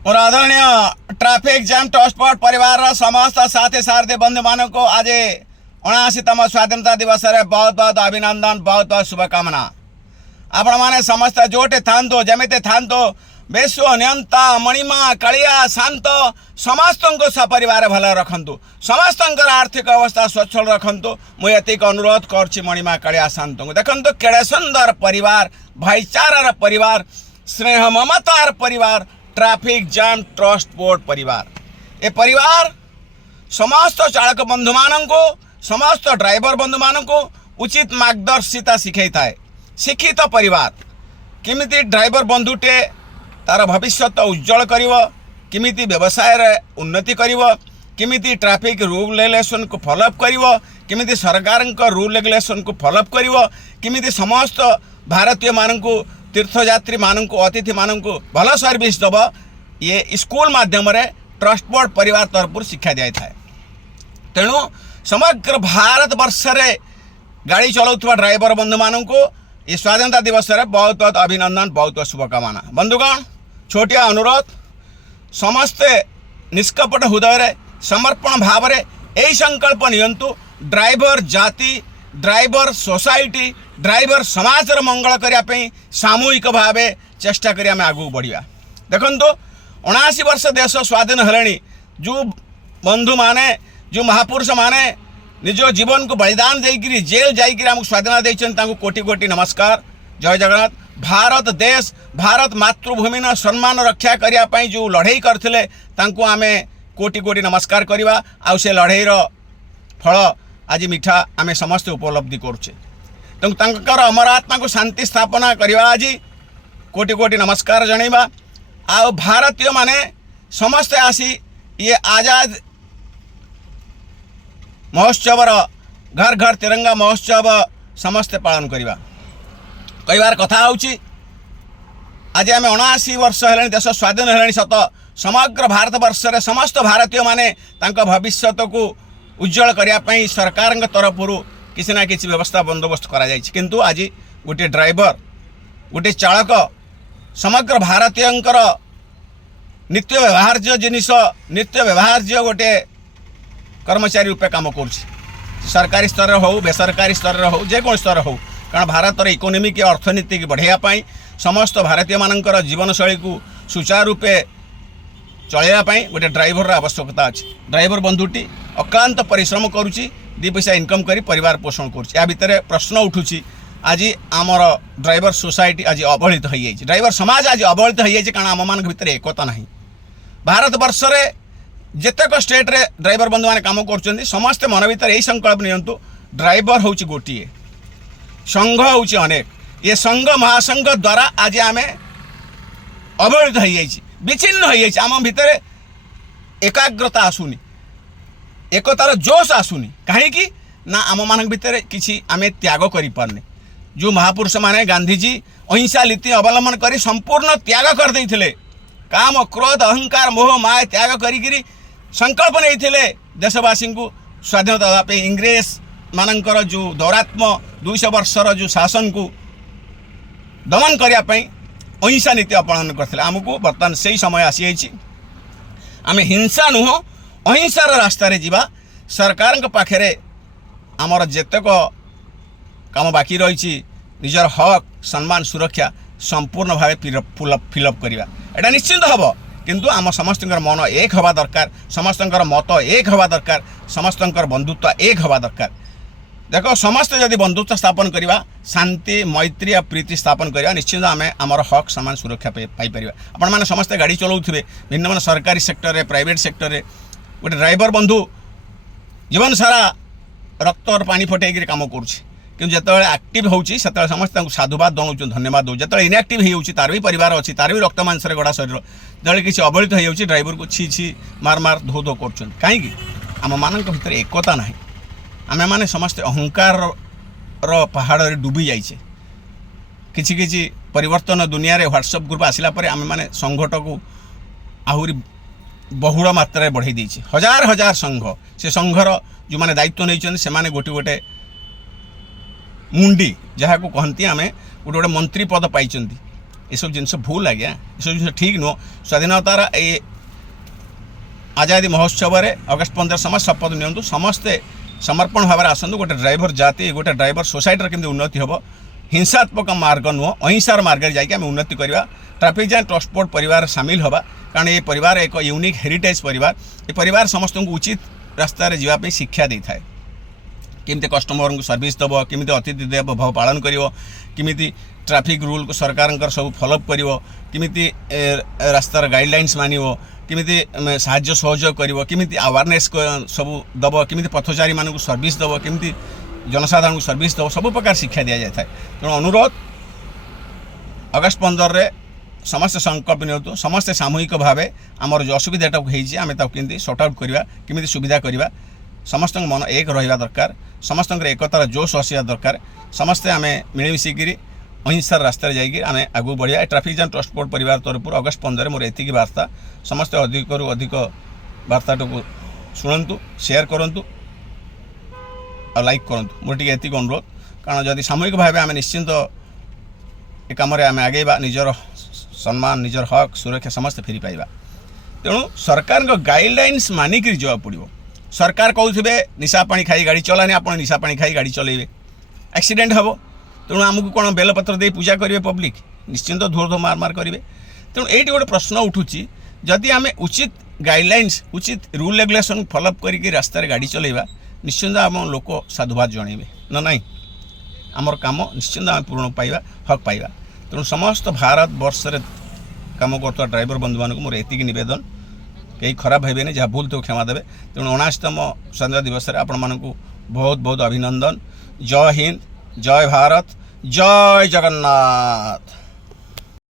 और आदरणीय traffic jam transport परिवार समस्त साथी सारथी बंधु मान को आज 79तम स्वाधीनता दिवस रे बहुत बहुत अभिनंदन, बहुत बहुत शुभकामना। आपण माने समस्त जोटे थांतो जमिते थांतो विश्व नियंता मणिमा कालिया शांत समस्त को सपरिवार भल रखु, समस्त आर्थिक अवस्था स्वच्छल रखु। मुझे अनुरोध कर मणिमा कालिया शांत को देखु केड़े सुंदर परिवार, भाईचारार परिवार, स्नेह ममतार परिवार, ट्रैफिक जाम ट्रांसपोर्ट परिवार। ए परिवार समस्त चालक बंधु मान को, समस्त ड्राइवर बंधु मान को उचित मार्गदर्शिता शिखई थाए। शिक्षित परिवार किमिति ड्राइवर बंधुटे तार भविष्य उज्जवल करिवो, किमिति व्यवसाय रे उन्नति करिवो, किमिति ट्रैफिक रूल रेगुलेशन को फॉलोअप करिवो, किमिति सरकार रूल रेगुलेशन को फॉलोअप करिवो, किमिति समस्त भारतीय मानू तीर्थयात्री मानू अतिथि मानू भल सर्विस दब। ये स्कूल माध्यम ट्रांसपोर्ट परिवार तरफ शिक्षा दी थाए। तेणु समग्र भारत वर्ष रे गाड़ी चलाउथुवा ड्राइवर बंधु मानू को ये स्वाधीनता दिवस रे बहुत बहुत अभिनंदन, बहुत बहुत शुभकामना। बंधुगण, छोटिया अनुरोध, समस्ते निष्कपट हृदय रे समर्पण भाव रे यही संकल्प नियंतु, ड्राइवर जाति, ड्राइवर सोसाइटी, ड्राइवर समाज मंगल करने सामूहिक भाव चेष्टा करी आम आगू बढ़िया। देखंतु 79 वर्ष देश स्वाधीन हेले, जो बंधु माने, जो महापुरुष माने निज जीवन को बलिदान देकर जेल जाकर आमको स्वाधीनता देते, कोटि कोटि नमस्कार, जय जगन्नाथ। भारत देश, भारत मातृभूमि सम्मान रक्षा करने जो लड़ाई करते आम कोटि कोटि नमस्कार करवा। आ से लड़ाईर फल आज मिठा आम समस्ते उपलब्धि करुचे। तेणु अमर आत्मा को शांति स्थापना करवा आज कोटि कोटि नमस्कार जनइबा। आ भारतीय माने समस्ते आसी ये आजाद महोत्सव घर घर तिरंगा महोत्सव समस्ते पालन करवा। कहबार कथा होची आज आम 79 वर्ष हेले देश स्वाधीन हेले सत, समग्र भारत वर्ष रे समस्त भारतीय माने तांको भविष्य को उज्जवल करने सरकार तरफ किसी ना किसी व्यवस्था बंदोबस्त करा जायछि। किंतु आज गोटे ड्राइवर, गोटे चालक समग्र भारतीय नित्य व्यवहार्य जिनिस, नित्य व्यवहार्य गोटे कर्मचारी रूपे काम कर सरकारी स्तर हो, बेसरकारी स्तर हो, जेको स्तर हो, कारण भारत इकोनॉमी के अर्थनीति की बढ़ाई समस्त भारतीय मानकर जीवनशैली को सुचारू रूपे चलैवाई गोटे ड्राइवर आवश्यकता अच्छी। ड्राइवर बंधुटी अक्लांत परिश्रम करुच्ची, दी पैसा इनकम करी परिवार पोषण करुच्ची। या भितर प्रश्न उठुची आज आमर ड्राइवर सोसाइटी आज अवहेलित हो जाए, ड्राइवर समाज आज अवहेलित हो जाए, कारण आम मान भितर एकता नहीं। भारत वर्ष रे जेतेक स्टेट रे ड्राइवर बंधु मैंने कम कर समस्ते मन भर यही संकल्प नियंतु, ड्राइवर हूँ गोटे, संघ हूँ अनेक। ये संघ महासंघ द्वारा आज आम अवहेलित हो जाए, विच्छिन्न हो जाए। आम भितर एकाग्रता आसुनी, एकतार जोश आसुनी, कहीं ना आम मान भितर किसी आम त्याग करें। जो महापुरुष माने गांधीजी अहिंसा नीति अवलंबन कर संपूर्ण त्याग कर देते, काम क्रोध अहंकार मोह माया त्याग करी संकल्प नहीं देशवासी को स्वाधीनता देवाई। इंग्रेज मानकर जो दौरात्म 200 वर्षर जो शासन को दमन करने अहिंसा नीति अपनान करते। आमको बर्तमान से ही समय आसी आम हिंसा नुह अहिंसार रास्तार जावा। सरकार पाखे आमर जेतक काम बाकी रही निजर हक सम्मान सुरक्षा संपूर्ण भाव फिलअप करवा, एटा निश्चिंत हम। किंतु आम समस्त मन एक हवा दरकार, समस्त मत एक हवा दरकार, समस्त बंधुत्व एक हवा दरकार। देखो समस्त जदि बंधुत्व स्थापन करवा, शांति मैत्री या प्रीति स्थापन करवा, निश्चिंत आम आमर हक सम्मान सुरक्षा पाइपर। आपण मैंने समस्ते गाड़ी चलाउथिबे भिन्न भिन्न सरकारी सेक्टर रे, प्राइवेट सेक्टर रे, गोटे ड्राइवर बंधु जीवन सारा रक्त और पानी फटेक कम करुच्ची, कि जिते एक्टिव होती समस्त साधुवाद दौड़, धन्यवाद दौ। जो इनएक्टिव होती तार भी परिवार अच्छी, तार भी रक्त मांसर गड़ा शरीर, जो किसी अवहेलित हो ड्राइवर को छी छी मार मार धो धो कर कहीं आम मान भर एकता ना। आम मैंने समस्ते अहंकार पहाड़ रे डूबी जाइए। किसी किसी परिवर्तन दुनिया रे व्हाट्सएप ग्रुप आसला आम मैंने संघट को आहरी बहुल मात्रा बढ़ाई देछि। हजार हजार संघ, से संघर जो मैंने दायित्व नहीं से गोटे गोटे मुंडी जहाँ को कहती आम गोटे गोटे मंत्री पद पाई सब जिन भूल आज्ञा ये सब जिन ठीक नुह स्वाधीनतार ये आजादी महोत्सव अगस्ट 15 समस्त शपथ नियंतु समस्ते समर्पण भाव आसतु गोटे ड्राइवर जाति गोटे ड्राइवर सोसाइटी केमती उन्नति हम हिंसात्मक मार्ग नुह अहिंसार मार्ग जाकि आम उन्नति करवा ट्राफिक जाम ट्रांसपोर्ट परिवार सामिल हवा कारण ये परिवार एक यूनिक हेरिटेज परिवार ये परिवार समस्त को उचित रास्ता जावाई शिक्षा दे थाए केमती कस्टमर को सर्विस दब केमती अतिथि देव भाव पालन करमिति ट्राफिक रूल को सरकार सब फॉलोअप करमिति रास्तार गाइडलाइंस मानिव केमिति साहाय्य सहयोग करिवो केमिति अवेयरनेस सब दब केमिति पथचारी मानक सर्विस दब केमिति जनसाधारण को सर्विस दब सब प्रकार शिक्षा दि जाए तेणु अनुरोध अगस्ट 15 रे समस्त संकल्प नियंतु समस्ते सामूहिक भाव आमर जो असुविधाटा होती आम केमती सॉर्ट आउट करवा केमिति सुविधा करवा समस्त मन एक रहा दरकार समस्त एकतार जोश आसवा दरकार समस्ते आम मिलमिशिकी अहिंसार रास्तार जाइए आम आगू बढ़िया ट्राफिक जाम ट्रांसपोर्ट परिवार तरफ अगस्ट 15 मोर एतिकी वार्ता समस्ते अधिक अधिक वार्ताटा को शुणु शेयर करूँ और लाइक करूँ मोर टी एतिक अनुरोध कारण जदि सामूहिक भाव आम निश्चिंत ए कम आम आगेबा निजर सम्मान निजर हक सुरक्षा समस्ते फेरी पाइबा तेणु सरकार गाइडलाइंस मानिक जा पड़ो सरकार कहते निशा पानी खाई गाड़ी चलानी आप निशा पानी खाई गाड़ी चलेबे एक्सीडेंट हम तेणु आमको कौन बेलपत्र दे पूजा करेंगे पब्लिक निश्चिंत धूर धो मार मार करेंगे तेणु ये गोटे प्रश्न उठूँ जदि आम उचित गाइडलाइंस उचित रूल रेगुलेशन फॉलोअप करके रास्तार गाड़ी चलेबा निश्चिंत आम लोक साधुवाद जनइबे ना नहीं आमर कम निश्चिंत आम पूर्ण पाइबा हक पाइबा तेणु समस्त भारत वर्ष कम करता ड्राइवर बंधु मानक मोर एतिक नवेदन कहीं खराब भावे जहाँ भूल तो क्षमा देवे तेणु 79तम स्वाधीनता दिवस आपण मानक बहुत बहुत अभिनंदन जय हिंद जय भारत जय जगन्नाथ।